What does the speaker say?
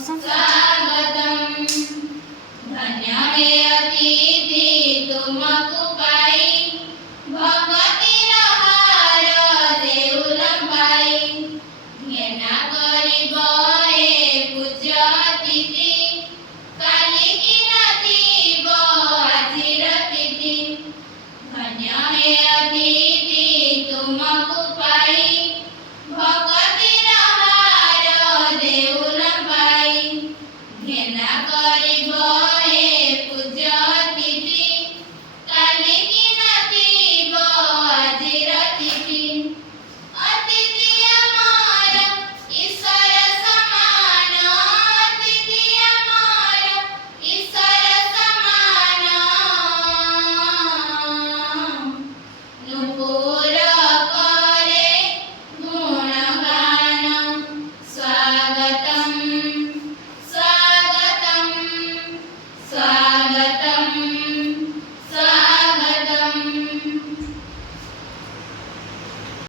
కోసం. स्वागतम धन्य हे अतिथि तुमको पाई भगति रहार देउलम पाई घेना करिब हे पूज्य अतिथि काली की नथिब आजिर तिथि धन्य हे अतिथि तुमको पाई भगति रहार देउलम पाई घेना करिब हे पूज्य अतिथि काली की नथिब आजिर तिथि अतिथि अमर ईश्वर समान अतिथि अमर ईश्वर समान नुपुर करे गुणगान स्वागतम